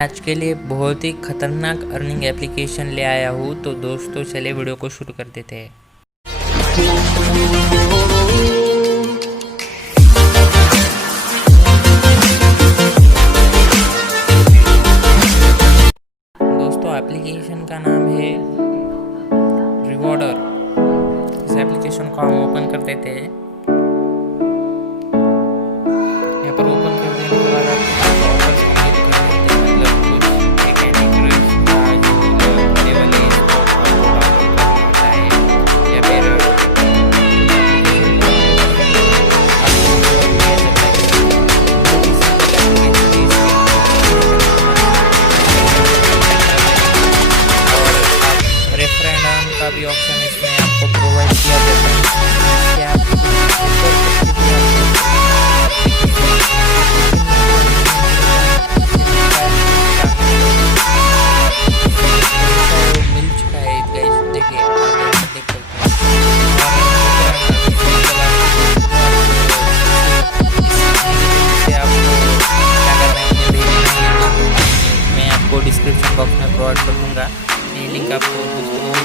आज के लिए बहुत ही खतरनाक अर्निंग एप्लीकेशन ले आया हूँ। तो दोस्तों चलिए वीडियो को शुरू कर देते हैं। दोस्तों एप्लीकेशन का नाम है रिवॉर्डर। इस एप्लीकेशन को हम ओपन कर देते हैं। यहाँ पर ओपन कर देने के बाद आपको ऑफर्स कंप्लीट कर देते हैं, मतलब कुछ एक कैंडी क्रश का जो लेवल है इसको आपको डाउनलोड करना होता है या फिर रेफरेंडम का भी ऑप्शन इसमें आपको प्रोवाइड किया जाता है। इससे आप मिल चुका है गाइस, देखिए आप देख सकते हैं। इससे आपको क्या करना है, मुझे भेजना है। मैं आपको डिस्क्रिप्शन बॉक्स में प्रोवाइड कर दूंगा, ये लिंक आपको दोस्तों